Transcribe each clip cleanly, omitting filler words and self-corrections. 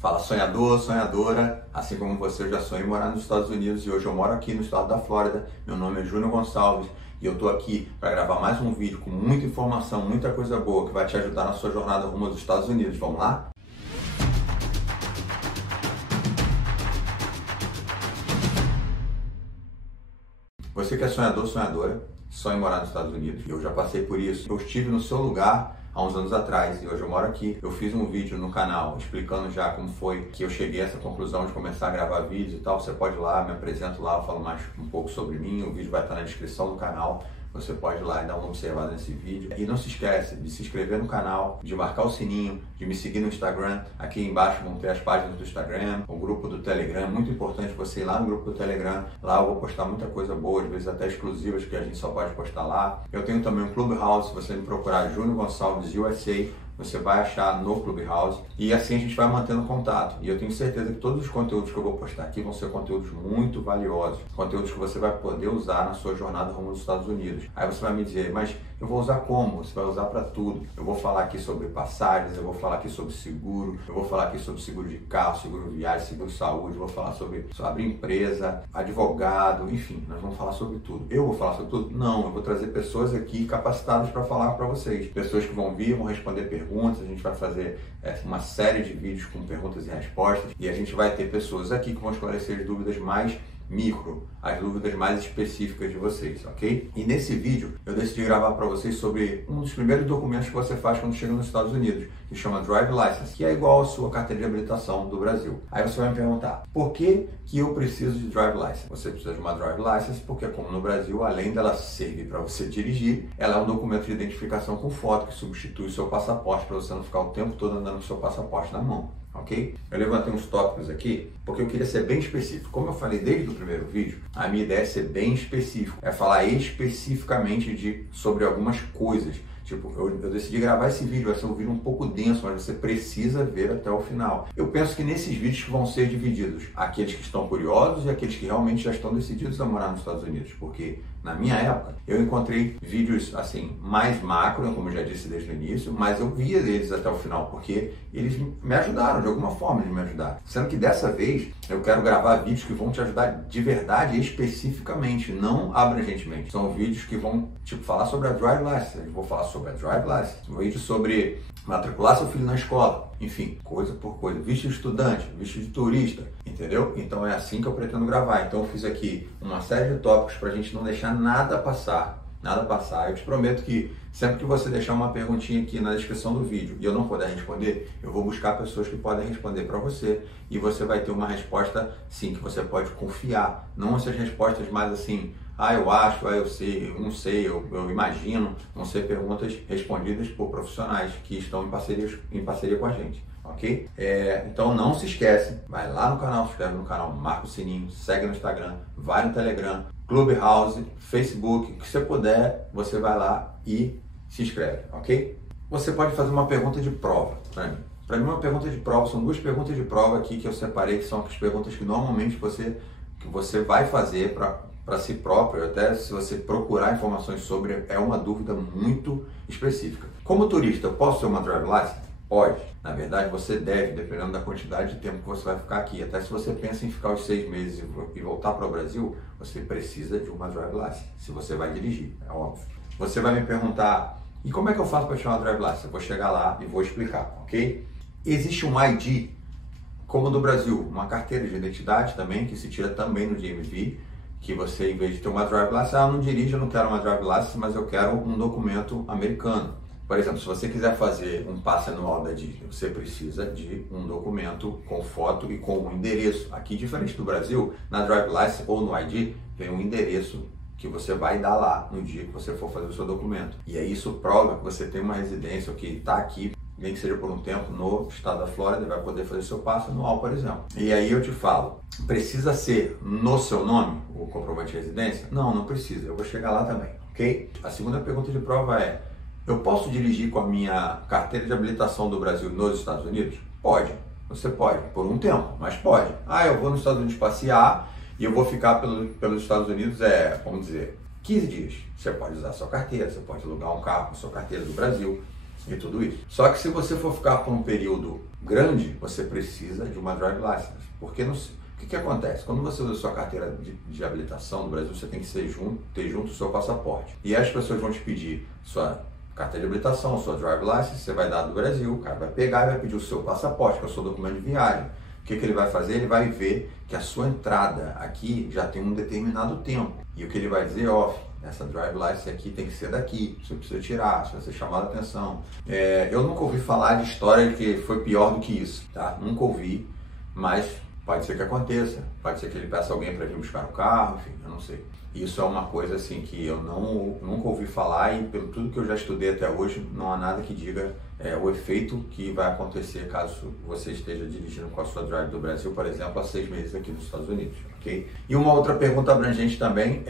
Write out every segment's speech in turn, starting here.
Fala sonhador, sonhadora, assim como você, eu já sonhei em morar nos Estados Unidos e hoje eu moro aqui no estado da Flórida. Meu nome é Júnior Gonçalves e eu tô aqui para gravar mais um vídeo com muita informação, muita coisa boa que vai te ajudar na sua jornada rumo aos Estados Unidos. Vamos lá? Você que é sonhador, sonhadora, sonha em morar nos Estados Unidos. Eu já passei por isso. Eu estive no seu lugar há uns anos atrás e hoje eu moro aqui. Eu fiz um vídeo no canal explicando já como foi que eu cheguei a essa conclusão de começar a gravar vídeos e tal. Você pode ir lá, me apresento lá, eu falo mais um pouco sobre mim. O vídeo vai estar na descrição do canal. Você pode ir lá e dar uma observada nesse vídeo. E não se esquece de se inscrever no canal, de marcar o sininho, de me seguir no Instagram. Aqui embaixo vão ter as páginas do Instagram, o grupo do Telegram. Muito importante você ir lá no grupo do Telegram. Lá eu vou postar muita coisa boa, às vezes até exclusivas que a gente só pode postar lá. Eu tenho também um Clubhouse, se você me procurar Júnior Gonçalves USA, você vai achar no Clubhouse e assim a gente vai mantendo contato. E eu tenho certeza que todos os conteúdos que eu vou postar aqui vão ser conteúdos muito valiosos, conteúdos que você vai poder usar na sua jornada rumo aos Estados Unidos. Aí você vai me dizer, mas eu vou usar como? Você vai usar para tudo. Eu vou falar aqui sobre passagens, eu vou falar aqui sobre seguro, eu vou falar aqui sobre seguro de carro, seguro viagem, seguro saúde, eu vou falar sobre abrir empresa, advogado, enfim, nós vamos falar sobre tudo. Eu vou falar sobre tudo? Não, eu vou trazer pessoas aqui capacitadas para falar para vocês. Pessoas que vão vir, vão responder perguntas, a gente vai fazer uma série de vídeos com perguntas e respostas e a gente vai ter pessoas aqui que vão esclarecer as dúvidas mais micro, as dúvidas mais específicas de vocês, ok? E nesse vídeo eu decidi gravar para vocês sobre um dos primeiros documentos que você faz quando chega nos Estados Unidos, que chama Drive License, que é igual à sua carteira de habilitação do Brasil. Aí você vai me perguntar, por que eu preciso de Drive License? Você precisa de uma Drive License porque, como no Brasil, além dela servir para você dirigir, ela é um documento de identificação com foto que substitui o seu passaporte para você não ficar o tempo todo andando com o seu passaporte na mão. Ok? Eu levantei uns tópicos aqui porque eu queria ser bem específico. Como eu falei desde o primeiro vídeo, a minha ideia é ser bem específico, é falar especificamente sobre algumas coisas. Tipo, eu decidi gravar esse vídeo, vai ser um vídeo um pouco denso, mas você precisa ver até o final. Eu penso que nesses vídeos vão ser divididos aqueles que estão curiosos e aqueles que realmente já estão decididos a morar nos Estados Unidos, porque na minha época eu encontrei vídeos assim mais macro, como eu já disse desde o início, mas eu via eles até o final, porque eles me ajudaram, de alguma forma eles me ajudaram. Sendo que dessa vez eu quero gravar vídeos que vão te ajudar de verdade e especificamente, não abrangentemente. São vídeos que vão falar sobre a Drive License, eu vou falar sobre a Drive License, um vídeo sobre matricular seu filho na escola, enfim, coisa por coisa, visto de estudante, visto de turista, entendeu? Então é assim que eu pretendo gravar. Então eu fiz aqui uma série de tópicos para a gente não deixar nada passar. Nada passar. Eu te prometo que sempre que você deixar uma perguntinha aqui na descrição do vídeo e eu não puder responder, eu vou buscar pessoas que podem responder para você e você vai ter uma resposta, sim, que você pode confiar. Não essas respostas mais assim, eu acho, eu sei, eu não sei, eu imagino. Vão ser perguntas respondidas por profissionais que estão em parceria com a gente, ok? Então não se esquece, vai lá no canal, se inscreve no canal, marca o sininho, segue no Instagram, vai no Telegram, Clubhouse, Facebook, o que você puder, você vai lá e se inscreve, ok? Você pode fazer uma pergunta de prova para mim. Para mim, uma pergunta de prova, são duas perguntas de prova aqui que eu separei, que são as perguntas que normalmente você vai fazer para si próprio, até se você procurar informações sobre, é uma dúvida muito específica. Como turista, eu posso ter uma Drive License? Pode. Na verdade, você deve, dependendo da quantidade de tempo que você vai ficar aqui. Até se você pensa em ficar os 6 meses e voltar para o Brasil, você precisa de uma Drive License, se você vai dirigir, é óbvio. Você vai me perguntar, e como é que eu faço para tirar uma Drive License? Eu vou chegar lá e vou explicar, ok? Existe um ID, como no Brasil, uma carteira de identidade também, que se tira também no DMV, que você, em vez de ter uma Drive License, eu não dirijo, eu não quero uma Drive License, mas eu quero um documento americano. Por exemplo, se você quiser fazer um passe anual da Disney, você precisa de um documento com foto e com um endereço. Aqui, diferente do Brasil, na Drive License ou no ID, tem um endereço que você vai dar lá no dia que você for fazer o seu documento. E aí isso prova que você tem uma residência, que está aqui, nem que seja por um tempo, no estado da Flórida, e vai poder fazer seu passe anual, por exemplo. E aí eu te falo, precisa ser no seu nome o comprovante de residência? Não, não precisa, eu vou chegar lá também, ok? A segunda pergunta de prova é, eu posso dirigir com a minha carteira de habilitação do Brasil nos Estados Unidos? Pode, você pode, por um tempo, mas pode. Eu vou nos Estados Unidos passear e eu vou ficar pelos Estados Unidos, vamos dizer, 15 dias. Você pode usar a sua carteira, você pode alugar um carro com a sua carteira do Brasil e tudo isso. Só que se você for ficar por um período grande, você precisa de uma drive license. Porque o que acontece? Quando você usa a sua carteira de habilitação no Brasil, você tem que ter junto o seu passaporte. E as pessoas vão te pedir sua carteira de habilitação, sua drive license, você vai dar do Brasil, o cara vai pegar e vai pedir o seu passaporte, que é o seu documento de viagem. O que ele vai fazer? Ele vai ver que a sua entrada aqui já tem um determinado tempo. E o que ele vai dizer, ó, essa drive license aqui tem que ser daqui, você precisa tirar, você vai ser chamado a atenção. Eu nunca ouvi falar de história que foi pior do que isso, tá? Nunca ouvi, mas pode ser que aconteça, pode ser que ele peça alguém para vir buscar o carro, enfim, eu não sei. Isso é uma coisa assim que eu nunca ouvi falar e pelo tudo que eu já estudei até hoje, não há nada que diga o efeito que vai acontecer caso você esteja dirigindo com a sua drive do Brasil, por exemplo, há 6 meses aqui nos Estados Unidos, ok? E uma outra pergunta abrangente também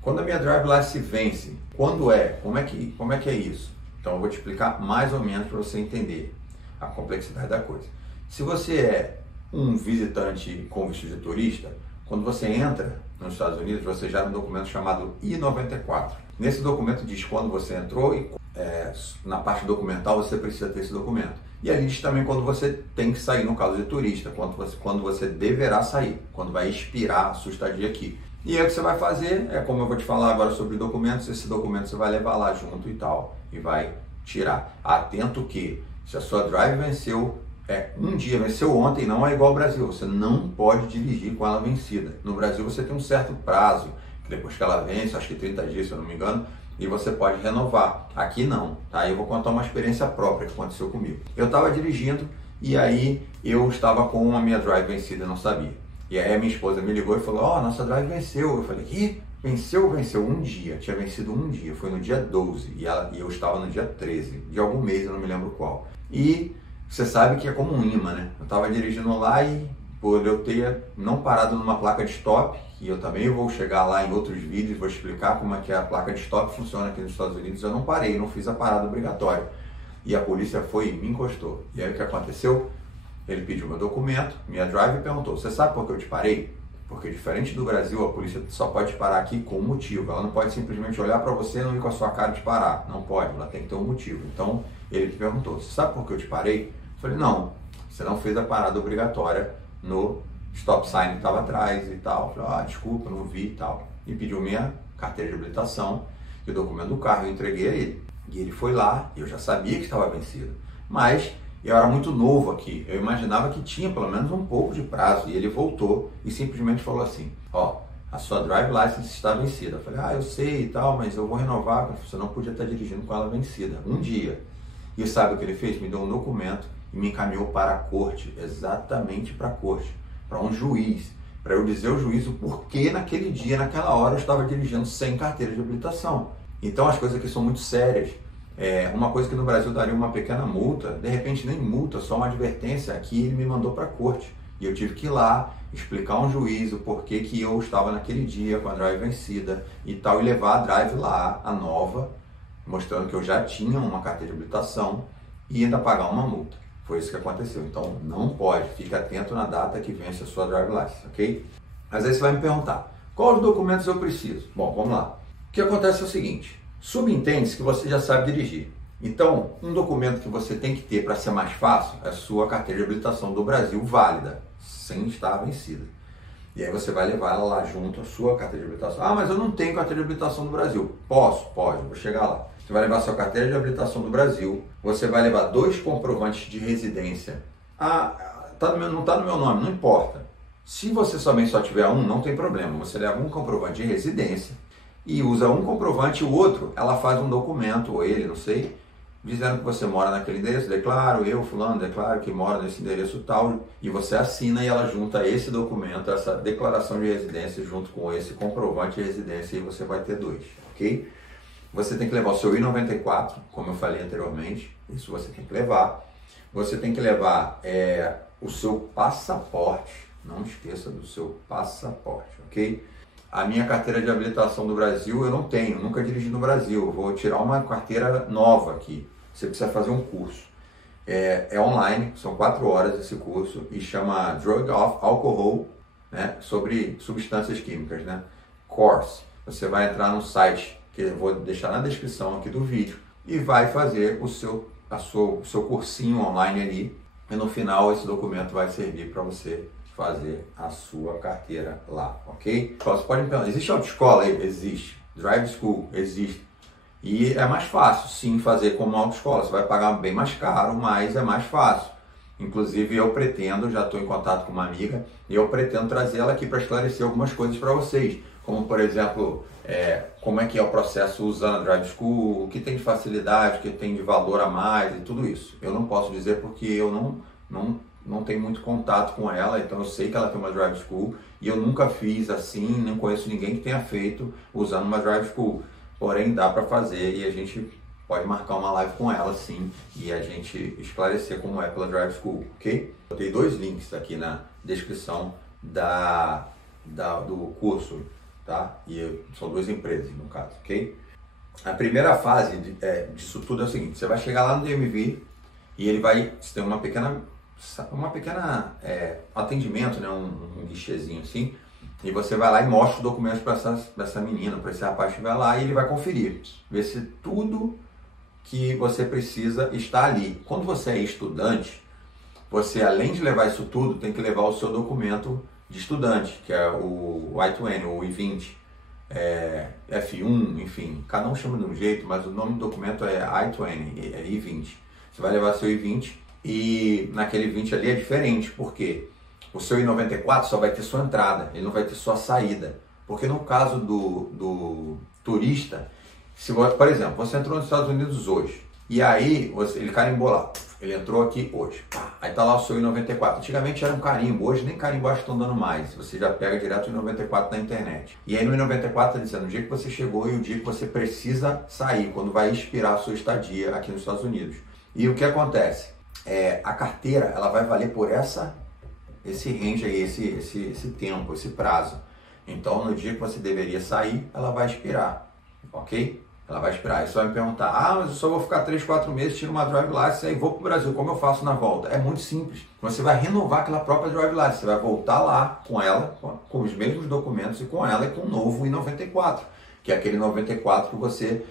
quando a minha drive license vence, quando é? Como é que é isso? Então eu vou te explicar mais ou menos para você entender a complexidade da coisa. Se você é um visitante com visto de turista, quando você entra nos Estados Unidos, você gera um documento chamado I-94. Nesse documento diz quando você entrou e na parte documental você precisa ter esse documento. E ali diz também quando você tem que sair no caso de turista, quando você deverá sair, quando vai expirar a sua estadia aqui. E aí o que você vai fazer, como eu vou te falar agora sobre documentos, esse documento você vai levar lá junto e tal, e vai tirar. Atento que se a sua drive venceu, um dia, venceu ontem, não é igual ao Brasil, você não pode dirigir com ela vencida. No Brasil você tem um certo prazo, depois que ela vence, acho que 30 dias se eu não me engano, e você pode renovar. Aqui não, tá? Eu vou contar uma experiência própria que aconteceu comigo. Eu estava dirigindo e aí eu estava com a minha drive vencida, não sabia. E aí a minha esposa me ligou e falou, nossa drive venceu. Eu falei, que? Venceu um dia, tinha vencido um dia, foi no dia 12 e eu estava no dia 13, de algum mês, eu não me lembro qual. E você sabe que é como um imã, né? Eu estava dirigindo lá e por eu ter não parado numa placa de stop, e eu também vou chegar lá em outros vídeos, vou explicar como é que a placa de stop funciona aqui nos Estados Unidos, eu não parei, não fiz a parada obrigatória. E a polícia foi e me encostou. E aí o que aconteceu? Ele pediu meu documento, minha drive e perguntou, você sabe por que eu te parei? Porque diferente do Brasil, a polícia só pode te parar aqui com um motivo. Ela não pode simplesmente olhar para você e não ir com a sua cara te parar. Não pode, ela tem que ter um motivo. Então, ele te perguntou, você sabe por que eu te parei? Eu falei, não, você não fez a parada obrigatória no stop sign que estava atrás e tal. Eu falei, desculpa, não vi e tal. E pediu minha carteira de habilitação e o documento do carro, eu entreguei a ele. E ele foi lá, eu já sabia que estava vencido. Mas eu era muito novo aqui, eu imaginava que tinha pelo menos um pouco de prazo. E ele voltou e simplesmente falou assim, a sua drive license está vencida. Eu falei, eu sei e tal, mas eu vou renovar, porque você não podia estar dirigindo com ela vencida, um dia. E sabe o que ele fez? Me deu um documento e me encaminhou para a corte, exatamente para a corte, para um juiz, para eu dizer ao juiz o porquê naquele dia, naquela hora, eu estava dirigindo sem carteira de habilitação. Então as coisas aqui são muito sérias. Uma coisa que no Brasil daria uma pequena multa, de repente nem multa, só uma advertência, aqui ele me mandou para a corte. E eu tive que ir lá, explicar ao juiz o porquê que eu estava naquele dia com a drive vencida e tal, e levar a drive lá, a nova, mostrando que eu já tinha uma carteira de habilitação e ainda pagar uma multa. Foi isso que aconteceu. Então não pode, fique atento na data que vence a sua drive license, ok? Mas aí você vai me perguntar, quais documentos eu preciso? Bom, vamos lá. O que acontece é o seguinte, subentende-se que você já sabe dirigir. Então, um documento que você tem que ter para ser mais fácil é a sua carteira de habilitação do Brasil válida, sem estar vencida. E aí você vai levar ela lá junto, a sua carteira de habilitação. Mas eu não tenho carteira de habilitação do Brasil. Pode, vou chegar lá. Você vai levar a sua carteira de habilitação do Brasil, você vai levar 2 comprovantes de residência. Não está no meu nome, não importa. Se você somente só tiver um, não tem problema. Você leva um comprovante de residência e usa um comprovante e o outro, ela faz um documento, ou ele, não sei, dizendo que você mora naquele endereço, declaro, eu, fulano, declaro que mora nesse endereço tal, e você assina e ela junta esse documento, essa declaração de residência, junto com esse comprovante de residência, e você vai ter 2, ok? Você tem que levar o seu I-94, como eu falei anteriormente, isso você tem que levar. Você tem que levar o seu passaporte, não esqueça do seu passaporte, ok? A minha carteira de habilitação do Brasil eu não tenho, nunca dirigi no Brasil. Eu vou tirar uma carteira nova aqui. Você precisa fazer um curso. É online, são 4 horas esse curso e chama Drug of Alcohol, né, sobre substâncias químicas, né? Course. Você vai entrar no site que eu vou deixar na descrição aqui do vídeo e vai fazer o seu cursinho online ali e no final esse documento vai servir para você fazer a sua carteira lá, ok? Você pode me perguntar, existe autoescola? Existe. Drive School? Existe. E é mais fácil, sim, fazer como autoescola. Você vai pagar bem mais caro, mas é mais fácil. Inclusive eu pretendo, já estou em contato com uma amiga, e eu pretendo trazer ela aqui para esclarecer algumas coisas para vocês. Como, por exemplo, como é que é o processo usando a Drive School, o que tem de facilidade, o que tem de valor a mais e tudo isso. Eu não posso dizer porque eu não tenho muito contato com ela, então eu sei que ela tem uma Drive School e eu nunca fiz assim, não conheço ninguém que tenha feito usando uma Drive School. Porém, dá para fazer e a gente pode marcar uma live com ela sim e a gente esclarecer como é pela Drive School, ok? Eu tenho 2 links aqui na descrição do curso, tá? E são 2 empresas no caso, ok? A primeira fase disso tudo é o seguinte: você vai chegar lá no DMV e ele vai ter uma pequena atendimento, né? Um guichezinho assim, e você vai lá e mostra os documentos para essa menina, para esse rapaz que vai lá, e ele vai conferir, ver se tudo que você precisa está ali. Quando você é estudante, você, além de levar isso tudo, tem que levar o seu documento de estudante, que é o I-20 ou o I-20, F1, enfim, cada um chama de um jeito, mas o nome do documento é I-20, é I-20. Você vai levar seu I-20 e naquele 20 ali é diferente, porque o seu I-94 só vai ter sua entrada, ele não vai ter sua saída. Porque no caso do turista, por exemplo, você entrou nos Estados Unidos hoje, e aí ele carimbou lá, ele entrou aqui hoje, aí tá lá o seu I-94. Antigamente era um carimbo, hoje nem carimbo acho que estão dando mais, você já pega direto o I-94 na internet. E aí no I-94 está dizendo o dia que você chegou e o dia que você precisa sair, quando vai expirar a sua estadia aqui nos Estados Unidos. E o que acontece? A carteira ela vai valer por esse range aí, esse tempo, esse prazo. Então no dia que você deveria sair, ela vai expirar, ok? Ela vai expirar. Aí você vai me perguntar, mas eu só vou ficar 3, 4 meses, tiro uma drive license e vou para o Brasil, como eu faço na volta? É muito simples. Você vai renovar aquela própria drive license, você vai voltar lá com ela, com os mesmos documentos e com ela e com o novo I-94, que é aquele 94 que você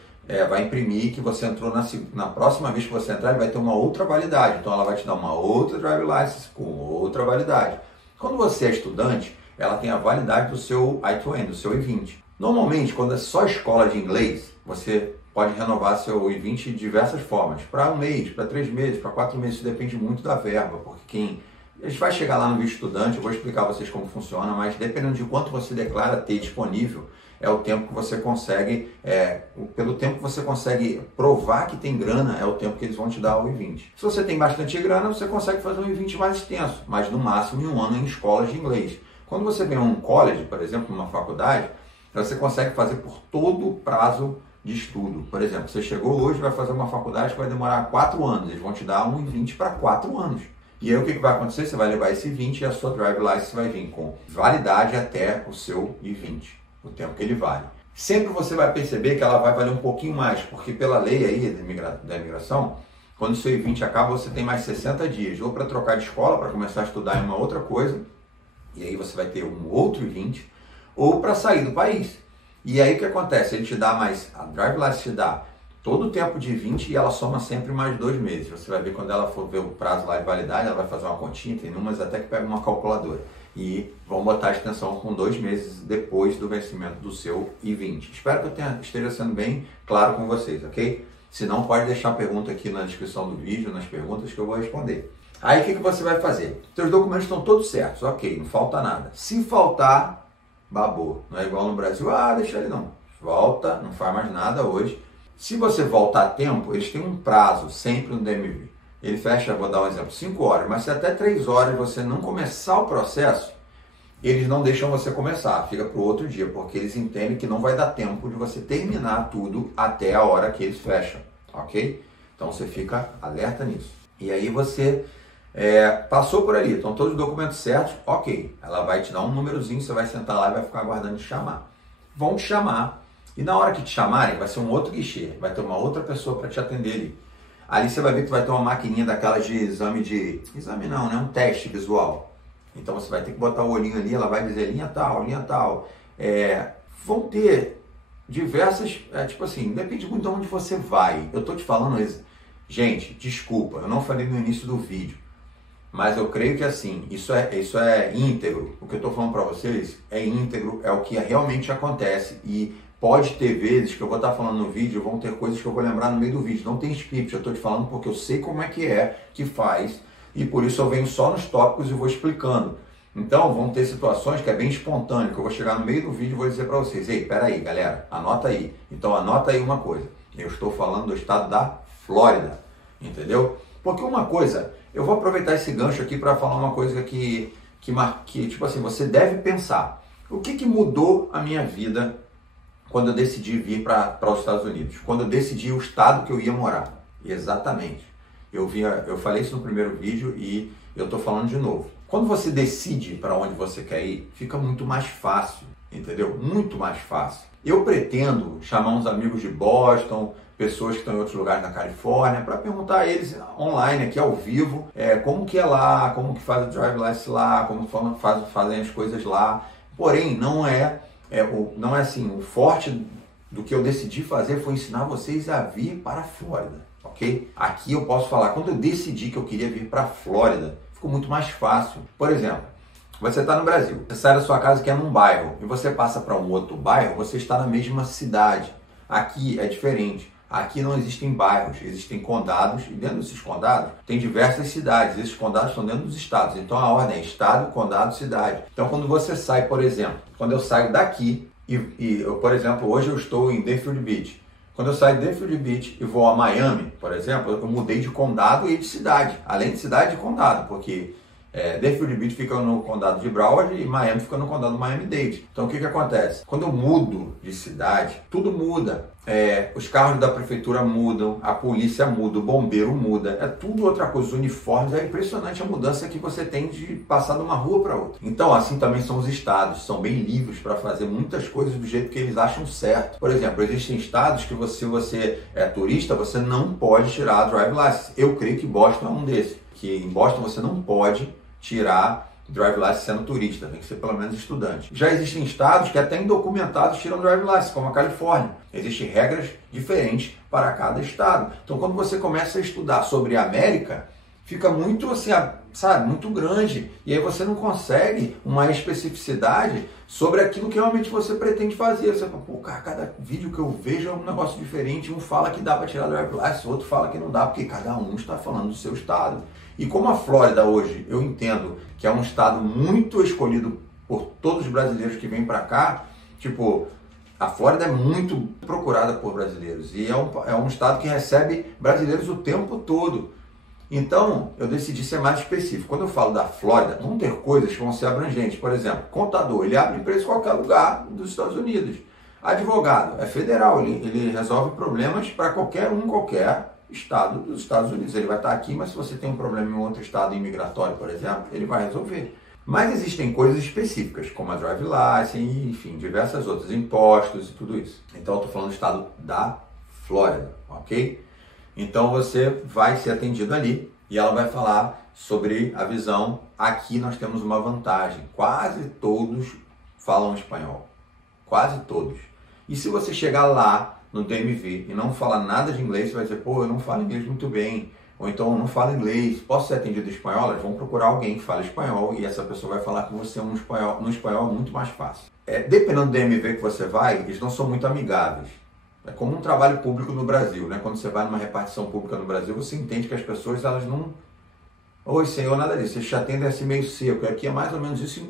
vai imprimir, que você entrou na próxima vez que você entrar, ele vai ter uma outra validade. Então ela vai te dar uma outra drive license com outra validade. Quando você é estudante, ela tem a validade do seu I-20, do seu I-20. Normalmente, quando é só escola de inglês, você pode renovar seu I-20 de diversas formas. Para 1 mês, para 3 meses, para 4 meses, isso depende muito da verba, porque a gente vai chegar lá no visto estudante, eu vou explicar a vocês como funciona, mas dependendo de quanto você declara ter disponível, é o tempo que você consegue, pelo tempo que você consegue provar que tem grana, é o tempo que eles vão te dar o I-20. Se você tem bastante grana, você consegue fazer um I-20 mais extenso, mas no máximo em 1 ano em escolas de inglês. Quando você vem a um college, por exemplo, uma faculdade, você consegue fazer por todo o prazo de estudo. Por exemplo, você chegou hoje, vai fazer uma faculdade que vai demorar 4 anos, eles vão te dar um I-20 para 4 anos. E aí o que vai acontecer? Você vai levar esse I-20 e a sua drive license vai vir com validade até o seu I-20, o tempo que ele vale. Sempre você vai perceber que ela vai valer um pouquinho mais, porque pela lei aí da imigração, quando o seu I-20 acaba, você tem mais 60 dias, ou para trocar de escola, para começar a estudar em uma outra coisa, e aí você vai ter um outro I-20, ou para sair do país. E aí o que acontece? Ele te dá mais, a drive license te dá todo o tempo de 20 e ela soma sempre mais 2 meses. Você vai ver quando ela for ver o prazo lá de validade, ela vai fazer uma continha, tem umas até que pega uma calculadora. E vão botar a extensão com 2 meses depois do vencimento do seu I-20. Espero que eu esteja sendo bem claro com vocês, ok? Se não, pode deixar a pergunta aqui na descrição do vídeo, nas perguntas que eu vou responder. Aí o que você vai fazer? Seus documentos estão todos certos, ok, não falta nada. Se faltar, babou. Não é igual no Brasil, deixa ele não. Volta, não faz mais nada hoje. Se você voltar a tempo, eles têm um prazo sempre no DMV. Ele fecha, vou dar um exemplo, 5 horas, mas se até 3 horas você não começar o processo, eles não deixam você começar, fica para o outro dia, porque eles entendem que não vai dar tempo de você terminar tudo até a hora que eles fecham, ok? Então você fica alerta nisso. E aí você passou por ali, estão todos os documentos certos, ok. Ela vai te dar um númerozinho, você vai sentar lá e vai ficar aguardando te chamar. Vão te chamar, e na hora que te chamarem, vai ser um outro guichê, vai ter uma outra pessoa para te atender ali. Ali você vai ver que vai ter uma maquininha daquelas de exame não, né? Um teste visual. Então você vai ter que botar o olhinho ali, ela vai dizer linha tal, linha tal. Vão ter diversas, tipo assim, depende muito de onde você vai. Eu tô te falando isso. Gente, desculpa, eu não falei no início do vídeo. Mas eu creio que assim, isso é íntegro. O que eu estou falando para vocês é íntegro, é o que realmente acontece. E pode ter vezes que eu vou estar falando no vídeo, vão ter coisas que eu vou lembrar no meio do vídeo. Não tem script, eu estou te falando porque eu sei como é que faz. E por isso eu venho só nos tópicos e vou explicando. Então vão ter situações que é bem espontâneo, que eu vou chegar no meio do vídeo e vou dizer para vocês: ei, peraí galera, anota aí. Então anota aí uma coisa, eu estou falando do estado da Flórida, entendeu? Porque uma coisa, eu vou aproveitar esse gancho aqui para falar uma coisa que tipo assim, você deve pensar. O que mudou a minha vida quando eu decidi vir para os Estados Unidos? Quando eu decidi o estado que eu ia morar? Exatamente. Eu falei isso no primeiro vídeo e eu estou falando de novo. Quando você decide para onde você quer ir, fica muito mais fácil, entendeu? Muito mais fácil. Eu pretendo chamar uns amigos de Boston, pessoas que estão em outros lugares na Califórnia, para perguntar a eles online, aqui ao vivo, como que é lá, como que faz o Drive License lá, como fazem as coisas lá. Porém, não é assim, o forte do que eu decidi fazer foi ensinar vocês a vir para a Flórida, ok? Aqui eu posso falar, quando eu decidi que eu queria vir para a Flórida, ficou muito mais fácil. Por exemplo, você está no Brasil, você sai da sua casa que é num bairro e você passa para um outro bairro, você está na mesma cidade. Aqui é diferente. Aqui não existem bairros, existem condados e dentro desses condados tem diversas cidades. Esses condados estão dentro dos estados. Então a ordem é estado, condado, cidade. Então quando você sai, por exemplo, quando eu saio daqui por exemplo, hoje eu estou em Deerfield Beach. Quando eu saio de Deerfield Beach e vou a Miami, por exemplo, eu mudei de condado e de cidade. Além de cidade, de condado, porque Deerfield Beach fica no condado de Broward e Miami fica no condado de Miami-Dade. Então o que acontece? Quando eu mudo de cidade, tudo muda. Os carros da prefeitura mudam, a polícia muda, o bombeiro muda, é tudo outra coisa. Os uniformes, é impressionante a mudança que você tem de passar de uma rua para outra. Então assim também são os estados, são bem livres para fazer muitas coisas do jeito que eles acham certo. Por exemplo, existem estados que se você é turista, você não pode tirar a drive license. Eu creio que Boston é um desses, que em Boston você não pode tirar drive license sendo turista, tem que ser pelo menos estudante. Já existem estados que até indocumentados tiram drive license, como a Califórnia. Existem regras diferentes para cada estado. Então quando você começa a estudar sobre a América, fica muito assim, sabe, muito grande. E aí você não consegue uma especificidade sobre aquilo que realmente você pretende fazer. Você fala, pô, cara, cada vídeo que eu vejo é um negócio diferente. Um fala que dá para tirar drive license, outro fala que não dá, porque cada um está falando do seu estado. E como a Flórida hoje, eu entendo que é um estado muito escolhido por todos os brasileiros que vêm para cá, tipo, a Flórida é muito procurada por brasileiros e é um estado que recebe brasileiros o tempo todo. Então, eu decidi ser mais específico. Quando eu falo da Flórida, vão ter coisas que vão ser abrangentes. Por exemplo, contador, ele abre empresa em qualquer lugar dos Estados Unidos. Advogado, é federal, ele resolve problemas para qualquer estado dos Estados Unidos. Ele vai estar aqui, mas se você tem um problema em outro estado imigratório, por exemplo, ele vai resolver. Mas existem coisas específicas, como a drive license, enfim, diversas outras, impostos e tudo isso. Então eu estou falando do estado da Flórida, ok? Então você vai ser atendido ali e ela vai falar sobre a visão. Aqui nós temos uma vantagem, quase todos falam espanhol, quase todos. E se você chegar lá no DMV e não falar nada de inglês, você vai dizer, pô, eu não falo inglês muito bem, ou então eu não falo inglês, posso ser atendido em espanhol? Elas vão procurar alguém que fale espanhol e essa pessoa vai falar com você no espanhol muito mais fácil. Dependendo do DMV que você vai, eles não são muito amigáveis. É como um trabalho público no Brasil, né? Quando você vai numa repartição pública no Brasil, você entende que as pessoas, elas não... Oi, senhor, nada disso. Eles te atendem assim meio seco. Aqui é mais ou menos isso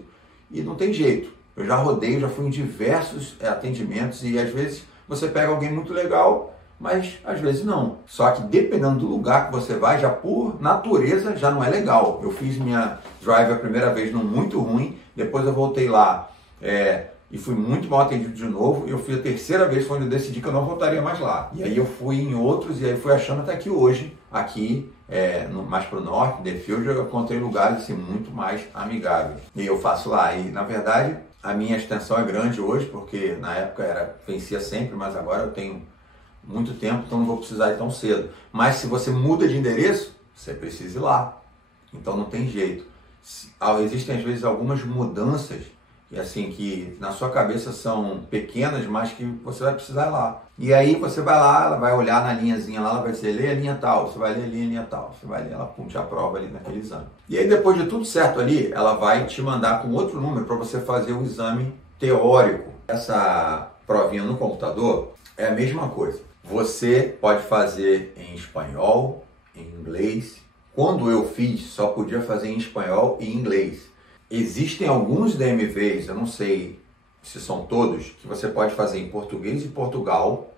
e não tem jeito. Eu já rodei, já fui em diversos atendimentos e às vezes você pega alguém muito legal, mas às vezes não. Só que dependendo do lugar que você vai, já por natureza já não é legal. Eu fiz minha drive a primeira vez num muito ruim, depois eu voltei lá e fui muito mal atendido de novo. Eu fui a terceira vez, foi onde eu decidi que eu não voltaria mais lá. E aí eu fui em outros e aí fui achando até que hoje, aqui mais para o norte, Deerfield, eu encontrei lugares assim, muito mais amigáveis. E eu faço lá. E na verdade a minha extensão é grande hoje, porque na época vencia sempre, mas agora eu tenho muito tempo, então não vou precisar ir tão cedo. Mas se você muda de endereço, você precisa ir lá. Então não tem jeito. Existem às vezes algumas mudanças e assim, que na sua cabeça são pequenas, mas que você vai precisar lá. E aí você vai lá, ela vai olhar na linhazinha lá, ela vai dizer, lê a linha tal, você vai ler a linha tal, você vai ler, ela te aprova ali naquele exame. E aí depois de tudo certo ali, ela vai te mandar com outro número para você fazer o exame teórico. Essa provinha no computador é a mesma coisa. Você pode fazer em espanhol, em inglês. Quando eu fiz, só podia fazer em espanhol e inglês. Existem alguns DMVs, eu não sei se são todos, que você pode fazer em português de Portugal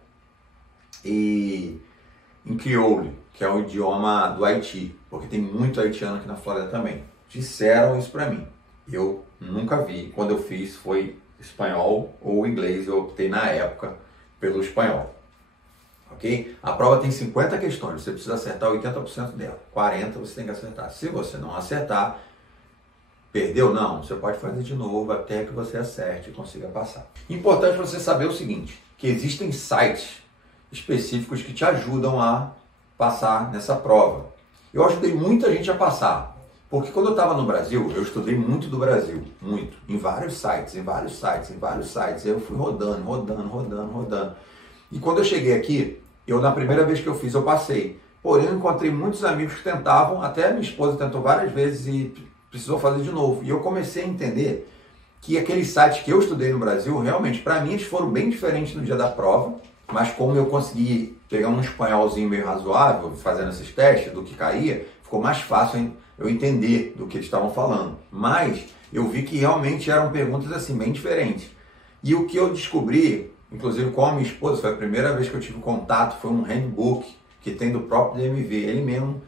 e em crioulo, que é o idioma do Haiti, porque tem muito haitiano aqui na Flórida também. Disseram isso para mim. Eu nunca vi. Quando eu fiz foi espanhol ou inglês, eu optei na época pelo espanhol. Ok? A prova tem 50 questões, você precisa acertar 80% dela. 40% você tem que acertar. Se você não acertar, perdeu? Não, você pode fazer de novo até que você acerte e consiga passar. Importante você saber o seguinte, que existem sites específicos que te ajudam a passar nessa prova. Eu ajudei muita gente a passar, porque quando eu estava no Brasil, eu estudei muito do Brasil, muito, em vários sites. Eu fui rodando. E quando eu cheguei aqui, na primeira vez que eu fiz, eu passei. Porém, eu encontrei muitos amigos que tentavam, até minha esposa tentou várias vezes e precisou fazer de novo. E eu comecei a entender que aqueles sites que eu estudei no Brasil, realmente, para mim, eles foram bem diferentes no dia da prova, mas como eu consegui pegar um espanholzinho meio razoável, fazendo esses testes, do que caía, ficou mais fácil eu entender do que eles estavam falando. Mas eu vi que realmente eram perguntas assim, bem diferentes. E o que eu descobri, inclusive com a minha esposa, foi a primeira vez que eu tive contato, foi um handbook que tem do próprio DMV. Ele mesmo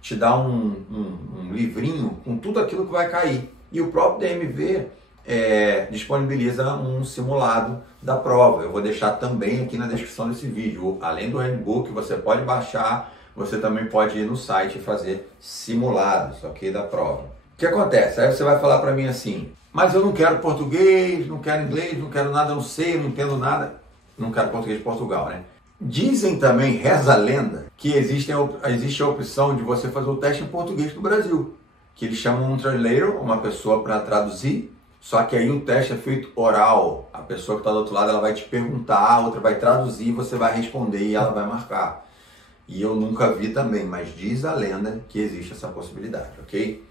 te dá um livrinho com tudo aquilo que vai cair. E o próprio DMV disponibiliza um simulado da prova. Eu vou deixar também aqui na descrição desse vídeo. Além do handbook, você pode baixar, você também pode ir no site e fazer simulados, ok, da prova. O que acontece? Aí você vai falar para mim assim, mas eu não quero português, não quero inglês, não quero nada, eu não sei, eu não entendo nada. Não quero português de Portugal, né? Dizem também, reza a lenda, que existe a opção de você fazer o teste em português do Brasil, que eles chamam um translator, uma pessoa para traduzir, só que aí o teste é feito oral. A pessoa que está do outro lado, ela vai te perguntar, a outra vai traduzir, você vai responder e ela vai marcar. E eu nunca vi também, mas diz a lenda que existe essa possibilidade, ok?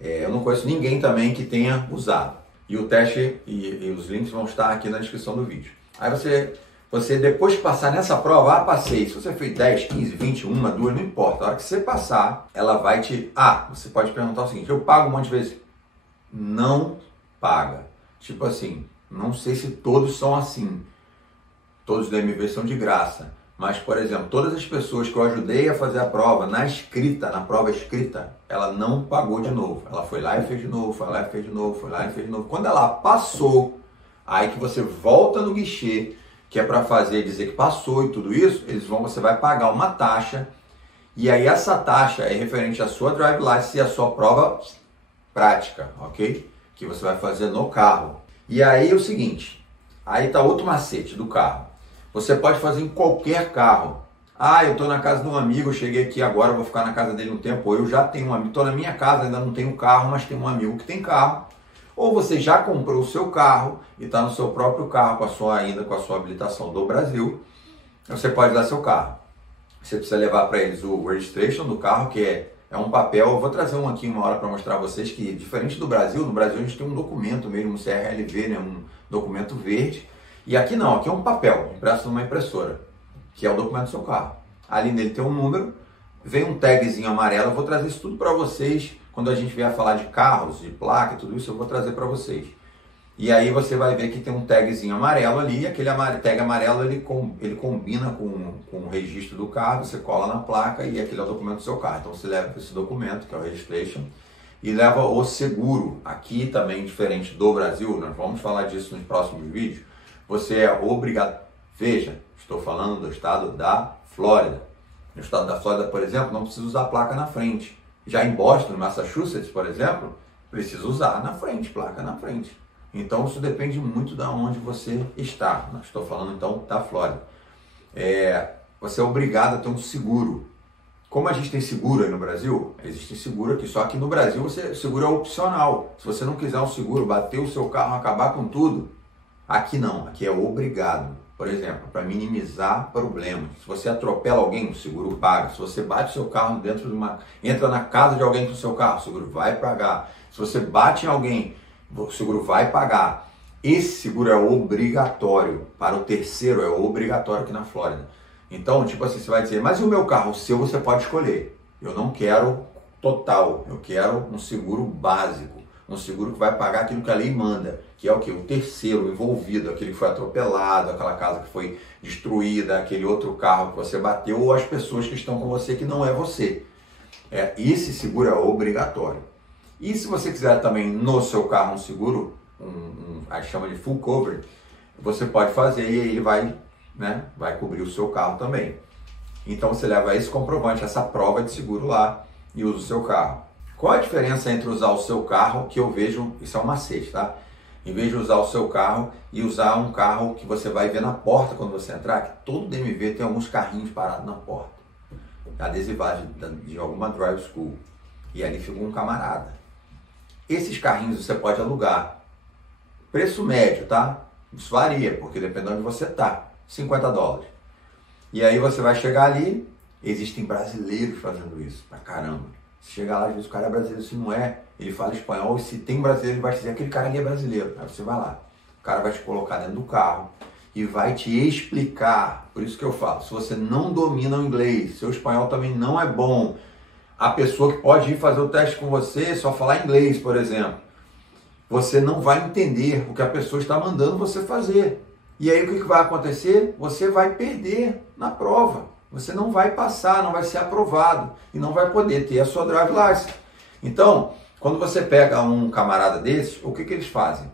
Eu não conheço ninguém também que tenha usado. E o teste e os links vão estar aqui na descrição do vídeo. Aí você depois de passar nessa prova, passei. Se você fez 10, 15, 20, 1, 2, não importa. A hora que você passar, ela vai te... você pode perguntar o seguinte, eu pago um monte de vezes? Não paga. Tipo assim, não sei se todos são assim. Todos os DMV são de graça. Mas, por exemplo, todas as pessoas que eu ajudei a fazer a prova, na prova escrita, ela não pagou de novo. Ela foi lá e fez de novo, foi lá e fez de novo, foi lá e fez de novo. Quando ela passou, aí que você volta no guichê, que é para dizer que passou e tudo isso, você vai pagar uma taxa, e aí essa taxa é referente à sua drive license e à sua prova prática, ok? Que você vai fazer no carro. E aí é o seguinte, aí tá outro macete do carro. Você pode fazer em qualquer carro. Eu estou na casa de um amigo, eu cheguei aqui agora, vou ficar na casa dele um tempo. Ou eu já tenho um amigo, estou na minha casa, ainda não tenho carro, mas tenho um amigo que tem carro. Ou você já comprou o seu carro e está no seu próprio carro, ainda com a sua habilitação do Brasil. Você pode dar seu carro. Você precisa levar para eles o registration do carro, que é um papel. Eu vou trazer um aqui uma hora para mostrar a vocês que, diferente do Brasil, no Brasil a gente tem um documento mesmo, um CRLV, né, um documento verde. E aqui não, aqui é um papel, impresso numa impressora, que é o documento do seu carro. Ali nele tem um número, vem um tagzinho amarelo, eu vou trazer isso tudo para vocês, quando a gente vier falar de carros, de placa e tudo isso, eu vou trazer para vocês. E aí você vai ver que tem um tagzinho amarelo ali, e aquele tag amarelo ele combina com o registro do carro, você cola na placa e aquele é o documento do seu carro. Então você leva esse documento, que é o registration, e leva o seguro. Aqui também, diferente do Brasil, nós vamos falar disso nos próximos vídeos, você é obrigado, veja, estou falando do estado da Flórida. No estado da Flórida, por exemplo, não precisa usar placa na frente. Já em Boston, Massachusetts, por exemplo, precisa usar na frente, placa na frente. Então isso depende muito de onde você está. Estou falando então da Flórida. Você é obrigado a ter um seguro. Como a gente tem seguro aí no Brasil, existe seguro aqui, só que no Brasil o seguro é opcional. Se você não quiser um seguro, bater o seu carro, acabar com tudo, aqui não, aqui é obrigado. Por exemplo, para minimizar problemas. Se você atropela alguém, o seguro paga. Se você bate o seu carro entra na casa de alguém com o seu carro, o seguro vai pagar. Se você bate em alguém, o seguro vai pagar. Esse seguro é obrigatório. Para o terceiro é obrigatório aqui na Flórida. Então, tipo assim, você vai dizer, mas e o meu carro? O seu você pode escolher. Eu não quero total, eu quero um seguro básico. Um seguro que vai pagar aquilo que a lei manda, que é o quê? O terceiro envolvido, aquele que foi atropelado, aquela casa que foi destruída, aquele outro carro que você bateu, ou as pessoas que estão com você que não é você. Esse seguro é obrigatório. E se você quiser também no seu carro um seguro, a gente chama de full cover, você pode fazer e ele vai cobrir o seu carro também. Então você leva esse comprovante, essa prova de seguro lá e usa o seu carro. Qual a diferença entre usar o seu carro, que eu vejo, isso é um macete, tá? Em vez de usar o seu carro e usar um carro que você vai ver na porta quando você entrar, que todo DMV tem alguns carrinhos parados na porta, adesivagem de alguma drive school, e ali fica um camarada. Esses carrinhos você pode alugar. Preço médio, tá? Isso varia, porque dependendo de onde você tá, $50. E aí você vai chegar ali, existem brasileiros fazendo isso, pra caramba. Se chegar lá, às vezes o cara é brasileiro, se não é, ele fala espanhol, e se tem brasileiro, ele vai te dizer, aquele cara ali é brasileiro. Aí você vai lá, o cara vai te colocar dentro do carro e vai te explicar. Por isso que eu falo, se você não domina o inglês, seu espanhol também não é bom, a pessoa que pode ir fazer o teste com você, só falar inglês, por exemplo, você não vai entender o que a pessoa está mandando você fazer. E aí o que vai acontecer? Você vai perder na prova. Você não vai passar, não vai ser aprovado e não vai poder ter a sua drive license. Então, quando você pega um camarada desses, o que eles fazem?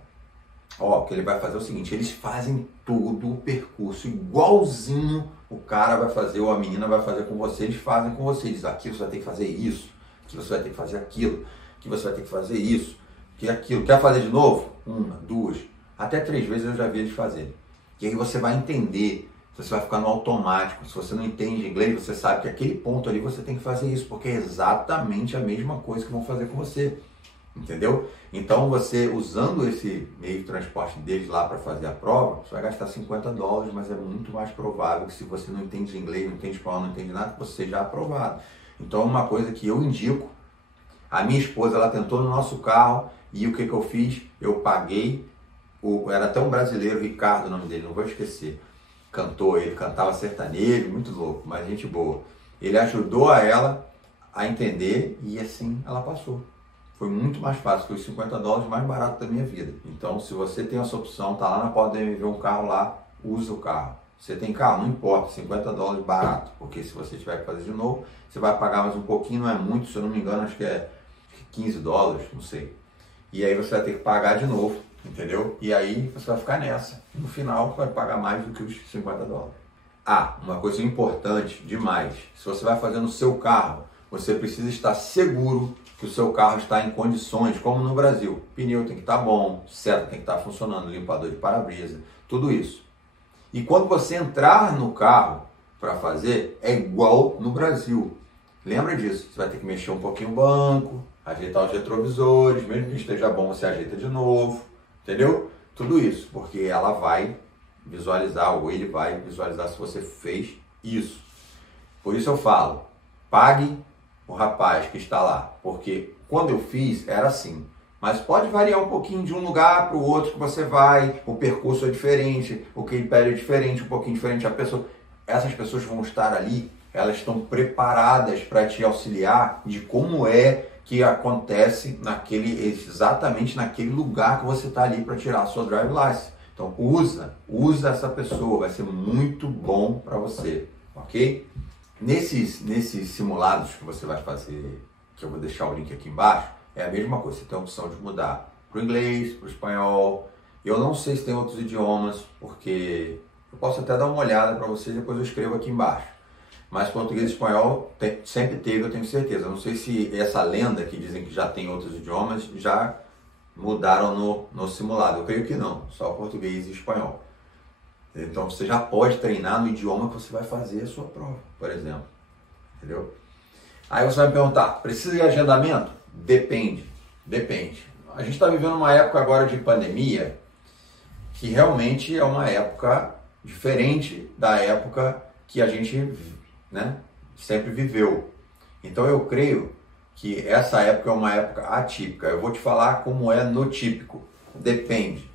O que ele vai fazer é o seguinte, eles fazem todo o percurso igualzinho o cara vai fazer ou a menina vai fazer com você, eles fazem com você. Eles dizem, aqui você vai ter que fazer isso, aqui você vai ter que fazer aquilo, aqui você vai ter que fazer isso, que aquilo. Quer fazer de novo? 1, 2, até 3 vezes eu já vi eles fazerem. E aí você vai entender. Você vai ficar no automático. Se você não entende inglês, você sabe que aquele ponto ali você tem que fazer isso, porque é exatamente a mesma coisa que vão fazer com você. Entendeu? Então você, usando esse meio de transporte deles lá para fazer a prova, você vai gastar $50, mas é muito mais provável que se você não entende inglês, não entende espanhol, não entende nada, que você seja aprovado. Então uma coisa que eu indico, a minha esposa, ela tentou no nosso carro e o que eu fiz? Eu paguei, era até um brasileiro, Ricardo o nome dele, não vou esquecer. Cantor, ele cantava sertanejo, muito louco, mas gente boa. Ele ajudou a ela a entender e assim ela passou. Foi muito mais fácil, foi os $50 mais barato da minha vida. Então, se você tem essa opção, tá lá na porta de ver um carro lá, usa o carro. Você tem carro, não importa, $50 barato, porque se você tiver que fazer de novo, você vai pagar mais um pouquinho, não é muito, se eu não me engano, acho que é $15, não sei. E aí você vai ter que pagar de novo, entendeu? E aí você vai ficar nessa. No final, vai pagar mais do que os $50. Uma coisa importante demais, se você vai fazer no seu carro, você precisa estar seguro que o seu carro está em condições, como no Brasil. Pneu tem que estar bom, seta tem que estar funcionando, limpador de para-brisa, tudo isso. E quando você entrar no carro para fazer, é igual no Brasil. Lembra disso, você vai ter que mexer um pouquinho o banco, ajeitar os retrovisores, mesmo que esteja bom, você ajeita de novo, entendeu? Tudo isso, porque ela vai visualizar, ou ele vai visualizar se você fez isso. Por isso eu falo, pague o rapaz que está lá, porque quando eu fiz era assim, mas pode variar um pouquinho de um lugar para o outro que você vai, o percurso é diferente, o que ele pede é diferente, um pouquinho diferente, essas pessoas vão estar ali, elas estão preparadas para te auxiliar de como é que acontece exatamente naquele lugar que você está ali para tirar a sua drive license. Então usa essa pessoa, vai ser muito bom para você, ok? Nesses simulados que você vai fazer, que eu vou deixar o link aqui embaixo, é a mesma coisa, você tem a opção de mudar para o inglês, para o espanhol. Eu não sei se tem outros idiomas, porque eu posso até dar uma olhada para vocês, depois eu escrevo aqui embaixo. Mas português e espanhol sempre teve, eu tenho certeza. Eu não sei se essa lenda que dizem que já tem outros idiomas, já mudaram no simulado. Eu creio que não, só português e espanhol. Então você já pode treinar no idioma que você vai fazer a sua prova, por exemplo. Entendeu? Aí você vai me perguntar, precisa de agendamento? Depende. A gente está vivendo uma época agora de pandemia que realmente é uma época diferente da época que a gente, né, sempre viveu. Então eu creio que essa época é uma época atípica. Eu vou te falar como é no típico. Depende.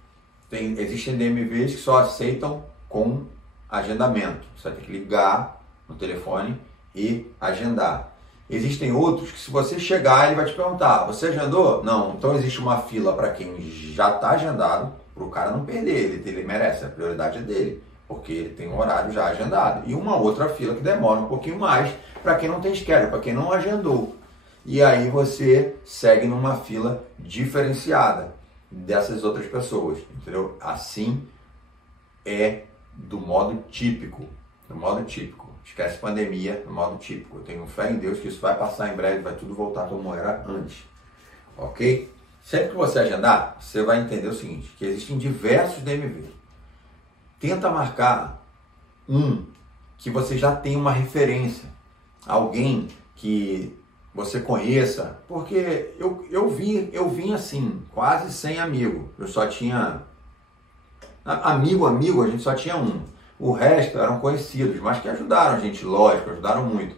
Existem DMVs que só aceitam com agendamento. Você vai ter que ligar no telefone e agendar. Existem outros que, se você chegar, ele vai te perguntar, você agendou? Não. Então existe uma fila para quem já está agendado, para o cara não perder, ele merece, a prioridade é dele, porque ele tem um horário já agendado. E uma outra fila que demora um pouquinho mais para quem não tem schedule, para quem não agendou. E aí você segue numa fila diferenciada dessas outras pessoas, entendeu? Assim é do modo típico, Esquece pandemia, no modo típico. Eu tenho fé em Deus que isso vai passar em breve, vai tudo voltar como era antes, ok? Sempre que você agendar, você vai entender o seguinte, que existem diversos DMV. Tenta marcar um que você já tem uma referência, alguém que você conheça, porque eu vim assim, quase sem amigo. Eu só tinha amigo, a gente só tinha um. O resto eram conhecidos, mas que ajudaram a gente, lógico, ajudaram muito.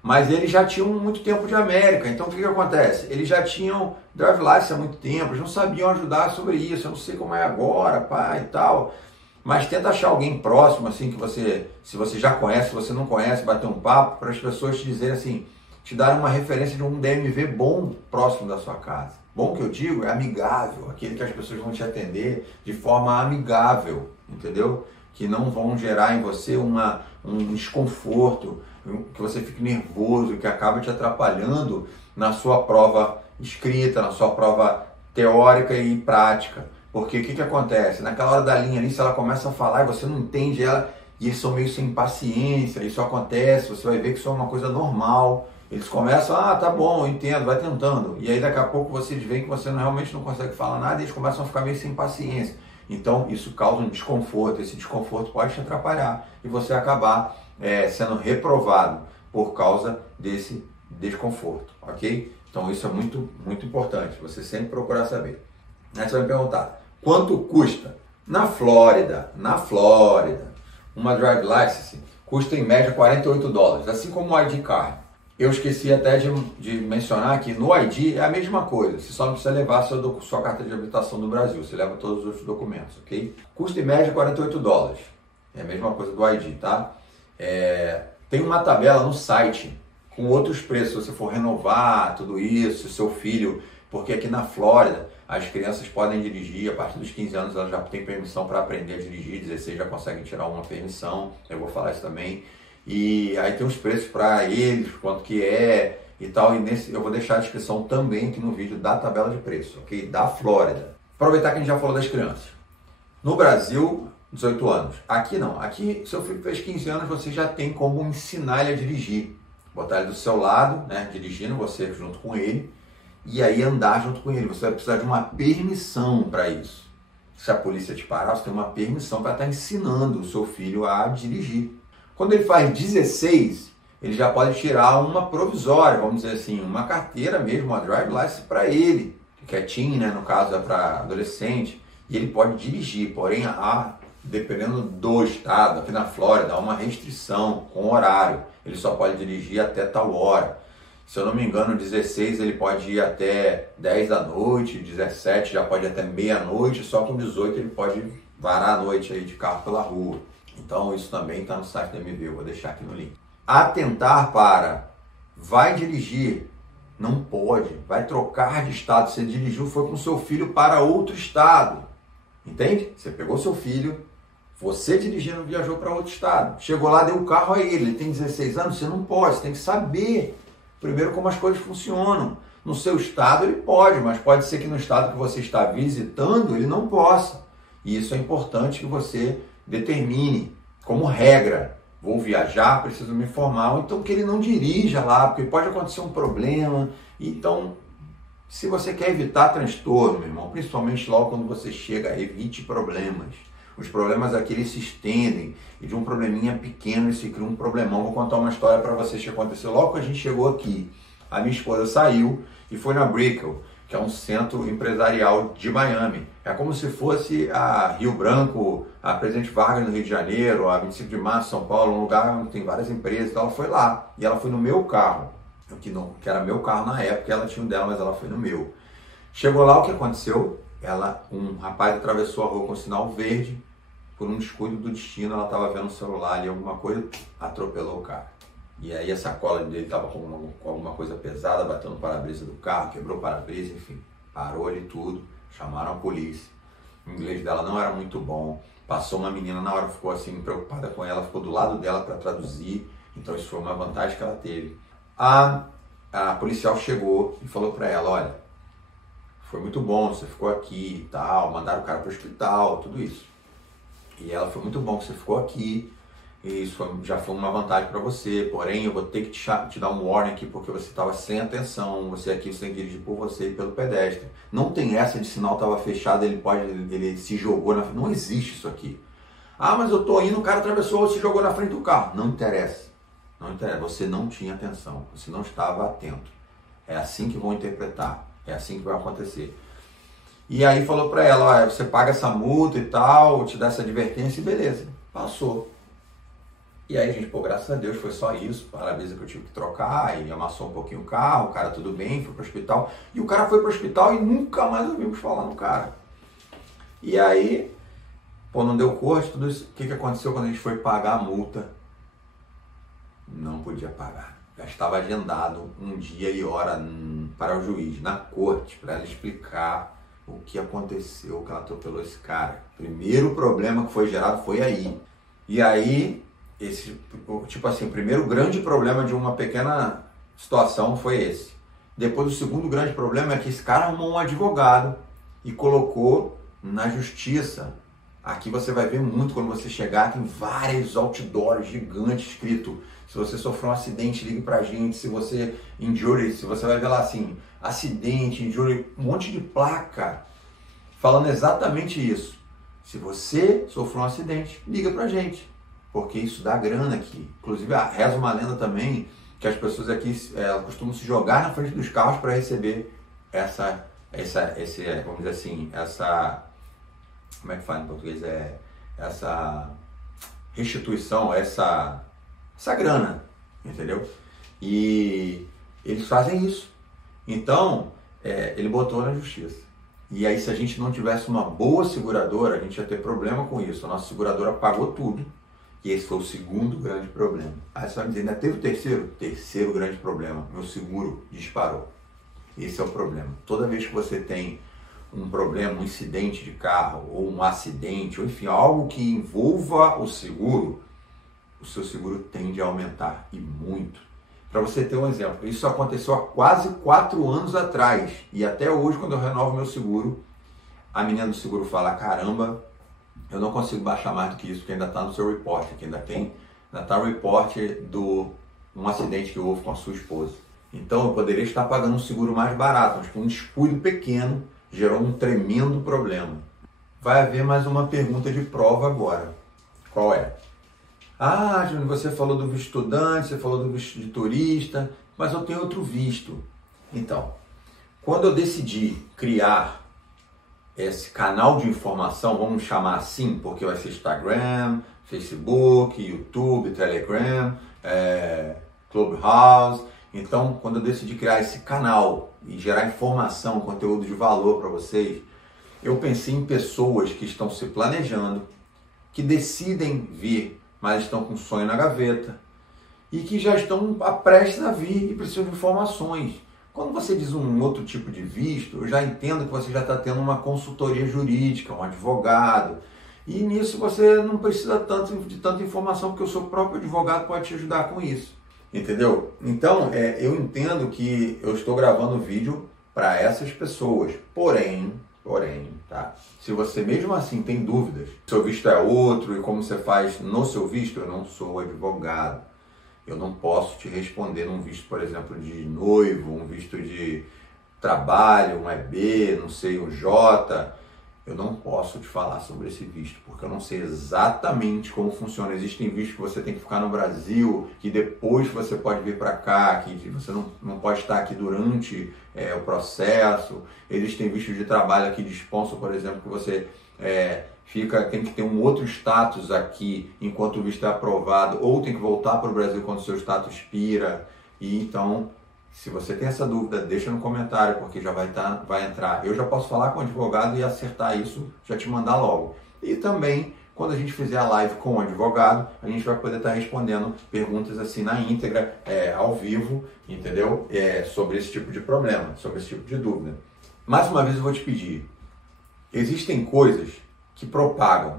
Mas eles já tinham muito tempo de América, então o que acontece? Eles já tinham drive license há muito tempo, eles não sabiam ajudar sobre isso, eu não sei como é agora, pá, e tal. Mas tenta achar alguém próximo, assim, que você, se você já conhece, se você não conhece, bater um papo, para as pessoas te dizerem assim, te darem uma referência de um DMV bom próximo da sua casa. Bom que eu digo, é amigável, aquele que as pessoas vão te atender de forma amigável, entendeu? Que não vão gerar em você um desconforto, que você fique nervoso, que acaba te atrapalhando na sua prova escrita, na sua prova teórica e prática. Porque o que acontece? Naquela hora da linha ali, se ela começa a falar e você não entende ela, e eles são meio sem paciência, isso acontece, você vai ver que isso é uma coisa normal. Eles começam, tá bom, eu entendo, vai tentando. E aí daqui a pouco você vê que você realmente não consegue falar nada e eles começam a ficar meio sem paciência. Então isso causa um desconforto, esse desconforto pode te atrapalhar e você acabar sendo reprovado por causa desse desconforto, ok? Então isso é muito, muito importante, você sempre procurar saber. Aí você vai me perguntar, quanto custa? Na Flórida, uma drive license custa em média $48, assim como o ID card. Eu esqueci até de mencionar que no ID é a mesma coisa, você só não precisa levar sua carta de habitação do Brasil, você leva todos os outros documentos, ok? Custa em média $48, é a mesma coisa do ID, tá? Tem uma tabela no site com outros preços, se você for renovar tudo isso, seu filho, porque aqui na Flórida as crianças podem dirigir, a partir dos 15 anos elas já têm permissão para aprender a dirigir, 16 já conseguem tirar uma permissão, eu vou falar isso também. E aí tem os preços para eles, quanto que é e tal, e eu vou deixar a descrição também aqui no vídeo da tabela de preço, ok? Da Flórida. Aproveitar que a gente já falou das crianças. No Brasil, 18 anos. Aqui não. Aqui, seu filho fez 15 anos, você já tem como ensinar ele a dirigir. Botar ele do seu lado, né, dirigindo, você junto com ele, e aí andar junto com ele. Você vai precisar de uma permissão para isso. Se a polícia te parar, você tem uma permissão para estar ensinando o seu filho a dirigir. Quando ele faz 16, ele já pode tirar uma provisória, vamos dizer assim, uma carteira mesmo, uma drive license para ele, que é teen, né, no caso é para adolescente, e ele pode dirigir, porém, dependendo do estado, aqui na Flórida, há uma restrição com horário, ele só pode dirigir até tal hora. Se eu não me engano, 16 ele pode ir até 10 da noite, 17 já pode ir até meia-noite, só com 18 ele pode varar a noite aí de carro pela rua. Então isso também está no site da MV, eu vou deixar aqui no link. Atentar para, vai dirigir, não pode, vai trocar de estado, você dirigiu, foi com seu filho para outro estado, entende? Você pegou seu filho, você dirigindo viajou para outro estado, chegou lá, deu o carro a ele tem 16 anos, você não pode, você tem que saber primeiro como as coisas funcionam. No seu estado ele pode, mas pode ser que no estado que você está visitando ele não possa. E isso é importante que você determine como regra. Vou viajar, preciso me informar, ou então que ele não dirija lá, porque pode acontecer um problema. Então, se você quer evitar transtorno, meu irmão, principalmente logo quando você chega, evite problemas. Os problemas aqui eles se estendem e de um probleminha pequeno eles se cria um problemão. Vou contar uma história para vocês que aconteceu logo que a gente chegou aqui. A minha esposa saiu e foi na Brickell, que é um centro empresarial de Miami. É como se fosse a Rio Branco, a Presidente Vargas no Rio de Janeiro, a 25 de Março, São Paulo, um lugar onde tem várias empresas. Então ela foi lá e ela foi no meu carro, que era meu carro na época, ela tinha um dela, mas ela foi no meu. Chegou lá, o que aconteceu? Um rapaz atravessou a rua com sinal verde, por um descuido do destino, ela estava vendo o celular ali, alguma coisa, atropelou o cara. E aí a sacola dele estava com alguma coisa pesada, batendo no para-brisa do carro, quebrou o para-brisa, enfim. Parou ali tudo, chamaram a polícia. O inglês dela não era muito bom. Passou uma menina na hora, ficou assim preocupada com ela, ficou do lado dela para traduzir. Então isso foi uma vantagem que ela teve. A policial chegou e falou para ela, olha, foi muito bom, você ficou aqui e tal, mandaram o cara para o hospital, tudo isso. E ela, foi muito bom que você ficou aqui, e isso já foi uma vantagem para você, porém eu vou ter que te dar um warning aqui porque você estava sem atenção, você aqui, você tem que dirigir por você e pelo pedestre. Não tem essa de sinal estava fechado, ele se jogou na frente, não existe isso aqui. Ah, mas eu tô indo, o cara atravessou, se jogou na frente do carro. Não interessa, não interessa, você não tinha atenção, você não estava atento. É assim que vão interpretar, é assim que vai acontecer. E aí falou pra ela, olha, você paga essa multa e tal, te dá essa advertência e beleza, passou. E aí a gente, pô, graças a Deus foi só isso, para-brisa que eu tive que trocar, e amassou um pouquinho o carro, o cara tudo bem, foi pro hospital. E o cara foi pro hospital e nunca mais ouvimos falar no cara. E aí, pô, não deu corte, tudo isso. O que aconteceu quando a gente foi pagar a multa? Não podia pagar. Já estava agendado um dia e hora para o juiz, na corte, para ela explicar o que aconteceu, que ela atropelou esse cara. Primeiro problema que foi gerado foi aí. E aí, o primeiro grande problema de uma pequena situação foi esse. Depois, o segundo grande problema é que esse cara arrumou um advogado e colocou na justiça. Aqui você vai ver muito quando você chegar, tem vários outdoors gigantes escrito: se você sofreu um acidente, ligue pra gente. Se você injury, se você vai ver lá assim, acidente, injury, um monte de placa falando exatamente isso. Se você sofreu um acidente, liga pra gente, porque isso dá grana aqui. Inclusive, reza uma lenda também que as pessoas aqui costumam se jogar na frente dos carros para receber vamos dizer assim, como é que fala em português? Essa restituição, essa grana, entendeu? E eles fazem isso. Então, ele botou na justiça. E aí, se a gente não tivesse uma boa seguradora, a gente ia ter problema com isso. A nossa seguradora pagou tudo. E esse foi o segundo grande problema. Aí você vai me dizer, ainda teve o terceiro? Terceiro grande problema. Meu seguro disparou. Esse é o problema. Toda vez que você tem um problema, um incidente de carro, ou um acidente, ou enfim, algo que envolva o seguro, o seu seguro tende a aumentar, e muito. Para você ter um exemplo, isso aconteceu há quase 4 anos atrás, e até hoje, quando eu renovo meu seguro, a menina do seguro fala, caramba, eu não consigo baixar mais do que isso, porque ainda está no seu report, que ainda está o report um acidente que houve com a sua esposa. Então eu poderia estar pagando um seguro mais barato, mas com um descuido pequeno gerou um tremendo problema. Vai haver mais uma pergunta de prova agora. Qual é? Ah, Júnior, você falou do visto estudante, você falou do visto de turista, mas eu tenho outro visto. Então, quando eu decidi criar esse canal de informação, vamos chamar assim, porque vai ser Instagram, Facebook, YouTube, Telegram, Clubhouse. Então, quando eu decidi criar esse canal e gerar informação, conteúdo de valor para vocês, eu pensei em pessoas que estão se planejando, que decidem vir, mas estão com sonho na gaveta e que já estão prestes a vir e precisam de informações. Quando você diz um outro tipo de visto, eu já entendo que você já está tendo uma consultoria jurídica, um advogado, e nisso você não precisa de tanta informação, porque o seu próprio advogado pode te ajudar com isso. Entendeu? Então, eu entendo que eu estou gravando vídeo para essas pessoas. Porém, tá? Se você mesmo assim tem dúvidas, seu visto é outro e como você faz no seu visto, eu não sou advogado. Eu não posso te responder num visto, por exemplo, de noivo, um visto de trabalho, um EB, não sei, um J. eu não posso te falar sobre esse visto, porque eu não sei exatamente como funciona. Existem vistos que você tem que ficar no Brasil, que depois você pode vir para cá, que você não pode estar aqui durante o processo. Existem vistos de trabalho aqui de sponsor, por exemplo, que você tem que ter um outro status aqui enquanto o visto é aprovado, ou tem que voltar para o Brasil quando o seu status expira. E então, se você tem essa dúvida, deixa no comentário, porque já vai entrar. Eu já posso falar com o advogado e acertar isso, já te mandar logo. E também, quando a gente fizer a live com o advogado, a gente vai poder estar respondendo perguntas assim na íntegra, ao vivo, entendeu? Sobre esse tipo de problema, sobre esse tipo de dúvida. Mais uma vez eu vou te pedir, existem coisas que propagam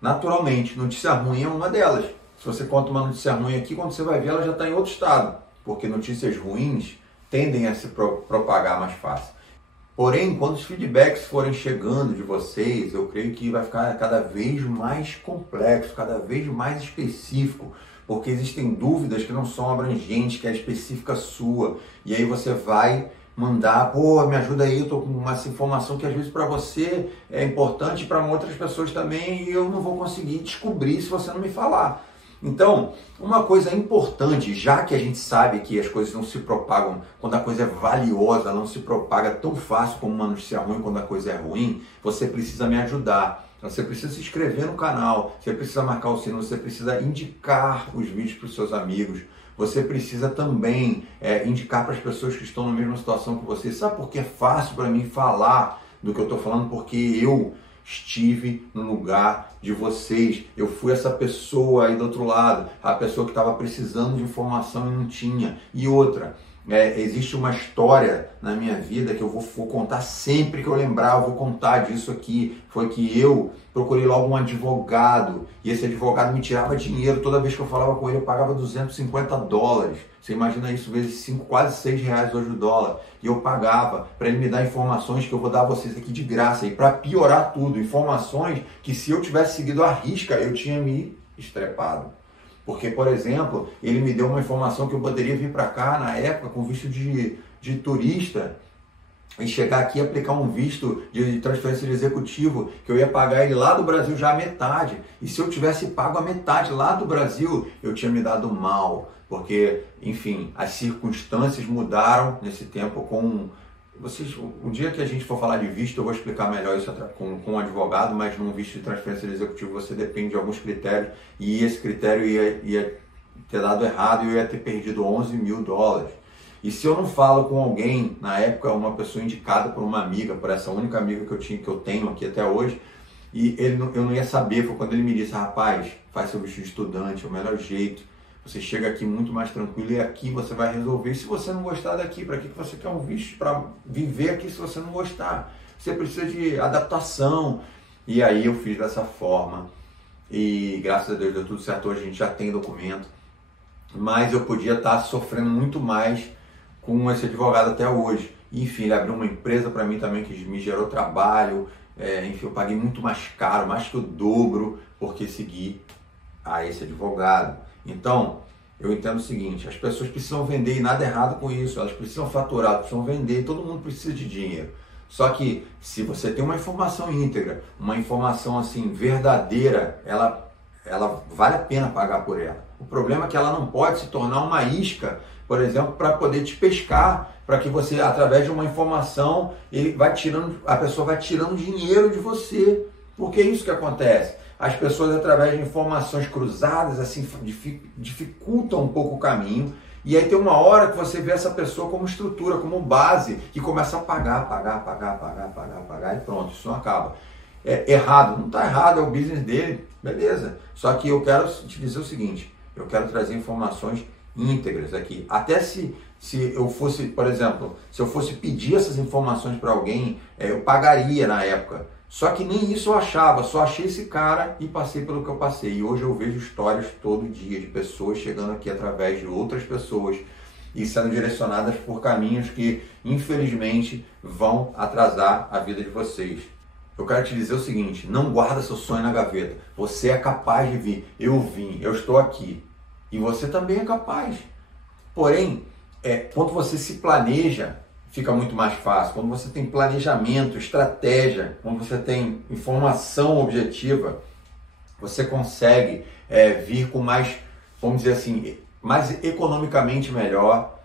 naturalmente. Notícia ruim é uma delas. Se você conta uma notícia ruim aqui, quando você vai ver, ela já está em outro estado, porque notícias ruins tendem a se propagar mais fácil. Porém, quando os feedbacks forem chegando de vocês, eu creio que vai ficar cada vez mais complexo, cada vez mais específico, porque existem dúvidas que não são abrangentes, que é específica sua, e aí você vai mandar, pô, me ajuda aí, eu tô com uma informação que às vezes para você é importante, para outras pessoas também, e eu não vou conseguir descobrir se você não me falar. Então, uma coisa importante, já que a gente sabe que as coisas não se propagam, quando a coisa é valiosa, ela não se propaga tão fácil como uma notícia ruim quando a coisa é ruim, você precisa me ajudar. Você precisa se inscrever no canal, você precisa marcar o sino, você precisa indicar os vídeos para os seus amigos, você precisa também indicar para as pessoas que estão na mesma situação que você. Sabe por que é fácil para mim falar do que eu estou falando? Porque eu estive no lugar de vocês, eu fui essa pessoa aí do outro lado, a pessoa que estava precisando de informação e não tinha. E outra, existe uma história na minha vida que eu vou contar sempre que eu lembrar, eu vou contar disso aqui. Foi que eu procurei logo um advogado, e esse advogado me tirava dinheiro, toda vez que eu falava com ele eu pagava $250. Você imagina isso vezes 5, quase R$6 hoje o dólar. E eu pagava para ele me dar informações que eu vou dar a vocês aqui de graça. E para piorar tudo, informações que se eu tivesse seguido a risca, eu tinha me estrepado. Porque, por exemplo, ele me deu uma informação que eu poderia vir para cá na época com visto de turista e chegar aqui e aplicar um visto de transferência de executivo, que eu ia pagar ele lá do Brasil já a metade. E se eu tivesse pago a metade lá do Brasil, eu tinha me dado mal. Porque, enfim, as circunstâncias mudaram nesse tempo com... o dia que a gente for falar de visto, eu vou explicar melhor isso com um advogado, mas num visto de transferência de executivo você depende de alguns critérios, e esse critério ia ter dado errado e eu ia ter perdido $11 mil. E se eu não falo com alguém, na época uma pessoa indicada por uma amiga, por essa única amiga que eu tenho aqui até hoje, e eu não ia saber, foi quando ele me disse, rapaz, faz seu visto de estudante, é o melhor jeito. Você chega aqui muito mais tranquilo e aqui você vai resolver. E se você não gostar daqui, para que você quer um visto para viver aqui se você não gostar? Você precisa de adaptação. E aí eu fiz dessa forma. E graças a Deus deu tudo certo. Hoje a gente já tem documento. Mas eu podia estar sofrendo muito mais com esse advogado até hoje. Enfim, ele abriu uma empresa para mim também que me gerou trabalho. Enfim, eu paguei muito mais caro, mais que o dobro, porque segui a esse advogado. Então, eu entendo o seguinte, as pessoas precisam vender e nada errado com isso, elas precisam faturar, precisam vender, todo mundo precisa de dinheiro. Só que se você tem uma informação íntegra, uma informação assim verdadeira, ela vale a pena pagar por ela. O problema é que ela não pode se tornar uma isca, por exemplo, para poder te pescar, para que você, através de uma informação, a pessoa vai tirando dinheiro de você. Porque é isso que acontece. As pessoas, através de informações cruzadas, assim, dificultam um pouco o caminho. E aí tem uma hora que você vê essa pessoa como estrutura, como base, que começa a pagar, e pronto, isso não acaba. Errado, não está errado, é o business dele, beleza. Só que eu quero te dizer o seguinte, eu quero trazer informações íntegras aqui. Até se eu fosse, por exemplo, se eu fosse pedir essas informações para alguém, eu pagaria na época. Só que nem isso eu achava, só achei esse cara e passei pelo que eu passei. E hoje eu vejo histórias todo dia de pessoas chegando aqui através de outras pessoas e sendo direcionadas por caminhos que, infelizmente, vão atrasar a vida de vocês. Eu quero te dizer o seguinte, não guarda seu sonho na gaveta. Você é capaz de vir. Eu vim, eu estou aqui. E você também é capaz. Porém, quando você se planeja, fica muito mais fácil. Quando você tem planejamento, estratégia, quando você tem informação objetiva, você consegue vir com mais, vamos dizer assim, mais economicamente melhor,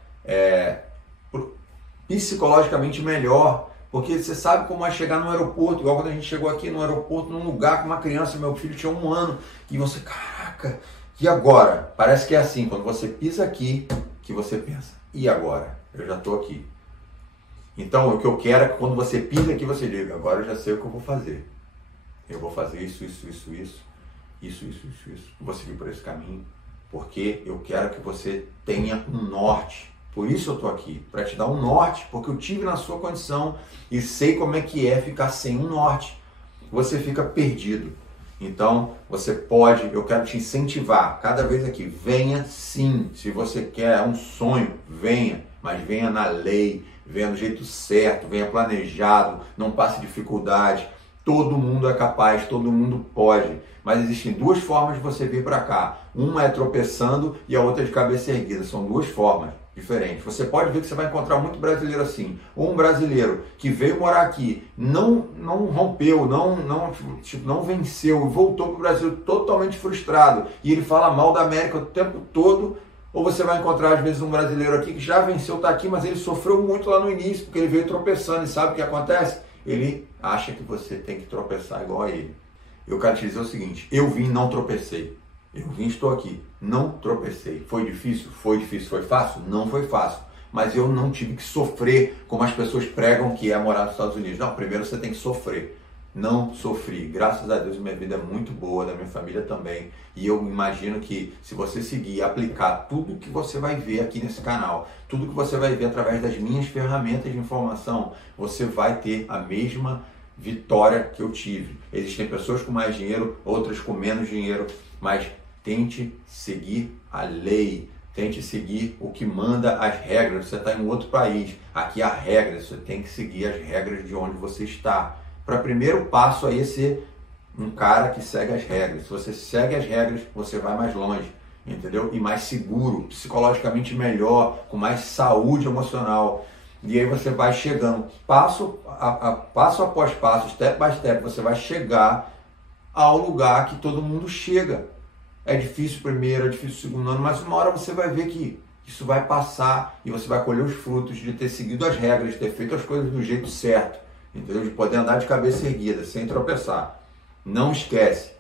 psicologicamente melhor, porque você sabe como é chegar no aeroporto, igual quando a gente chegou aqui no aeroporto, num lugar com uma criança, meu filho tinha 1 ano, e você, caraca, e agora? Parece que é assim, quando você pisa aqui, que você pensa, e agora? Eu já estou aqui. Então, o que eu quero é que quando você pisa aqui, você diga, agora eu já sei o que eu vou fazer. Eu vou fazer isso. Vou seguir por esse caminho, porque eu quero que você tenha um norte. Por isso eu estou aqui, para te dar um norte, porque eu tive na sua condição e sei como é que é ficar sem um norte. Você fica perdido. Então, você pode, eu quero te incentivar, cada vez aqui, venha sim. Se você quer um sonho, venha, mas venha na lei, venha do jeito certo, venha planejado, não passe dificuldade. Todo mundo é capaz, todo mundo pode, mas existem 2 formas de você vir para cá. Uma é tropeçando e a outra é de cabeça erguida, são 2 formas diferentes. Você pode ver que você vai encontrar muito brasileiro assim. Um brasileiro que veio morar aqui, não rompeu, não venceu, voltou para o Brasil totalmente frustrado e ele fala mal da América o tempo todo. Ou você vai encontrar às vezes um brasileiro aqui que já venceu, está aqui, mas ele sofreu muito lá no início, porque ele veio tropeçando e sabe o que acontece? Ele acha que você tem que tropeçar igual a ele. Eu quero te dizer o seguinte, eu vim, não tropecei. Eu vim, estou aqui, não tropecei. Foi difícil? Foi difícil. Foi fácil? Não foi fácil. Mas eu não tive que sofrer como as pessoas pregam que é morar nos Estados Unidos. Não, primeiro você tem que sofrer. Não sofri. Graças a Deus minha vida é muito boa, da minha família também. E eu imagino que se você seguir e aplicar tudo que você vai ver aqui nesse canal, tudo que você vai ver através das minhas ferramentas de informação, você vai ter a mesma vitória que eu tive. Existem pessoas com mais dinheiro, outras com menos dinheiro, mas tente seguir a lei. Tente seguir o que manda as regras. Você está em um outro país. Aqui há regras. Você tem que seguir as regras de onde você está. Para primeiro passo aí ser um cara que segue as regras. Se você segue as regras, você vai mais longe, entendeu? E mais seguro, psicologicamente melhor, com mais saúde emocional. E aí você vai chegando, passo após passo, step by step, você vai chegar ao lugar que todo mundo chega. É difícil o primeiro, é difícil o segundo ano, mas uma hora você vai ver que isso vai passar e você vai colher os frutos de ter seguido as regras, de ter feito as coisas do jeito certo. Entendeu? De poder andar de cabeça erguida, sem tropeçar. Não esquece.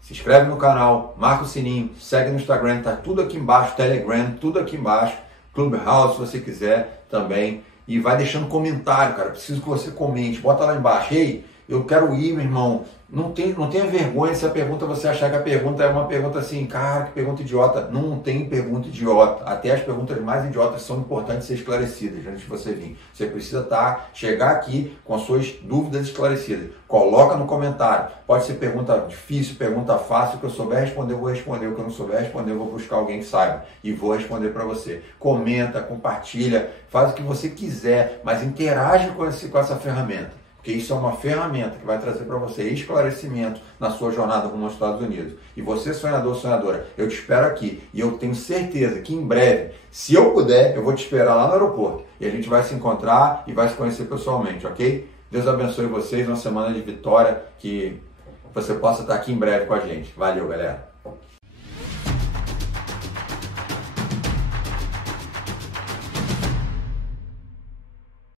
Se inscreve no canal, marca o sininho, segue no Instagram, tá tudo aqui embaixo, Telegram, tudo aqui embaixo, Clubhouse, se você quiser também. E vai deixando comentário, cara. Preciso que você comente. Bota lá embaixo. Ei, eu quero ir, meu irmão. Não tenha vergonha se a pergunta você achar que a pergunta é uma pergunta assim, cara, que pergunta idiota. Não tem pergunta idiota. Até as perguntas mais idiotas são importantes ser esclarecidas antes de você vir. Você precisa chegar aqui com as suas dúvidas esclarecidas. Coloca no comentário. Pode ser pergunta difícil, pergunta fácil. O que eu souber responder, eu vou responder. O que eu não souber responder, eu vou buscar alguém que saiba e vou responder para você. Comenta, compartilha, faz o que você quiser, mas interage com essa ferramenta. Porque isso é uma ferramenta que vai trazer para você esclarecimento na sua jornada rumo aos Estados Unidos. E você, sonhador, sonhadora, eu te espero aqui. E eu tenho certeza que em breve, se eu puder, eu vou te esperar lá no aeroporto. E a gente vai se encontrar e vai se conhecer pessoalmente, ok? Deus abençoe vocês, uma semana de vitória, que você possa estar aqui em breve com a gente. Valeu, galera!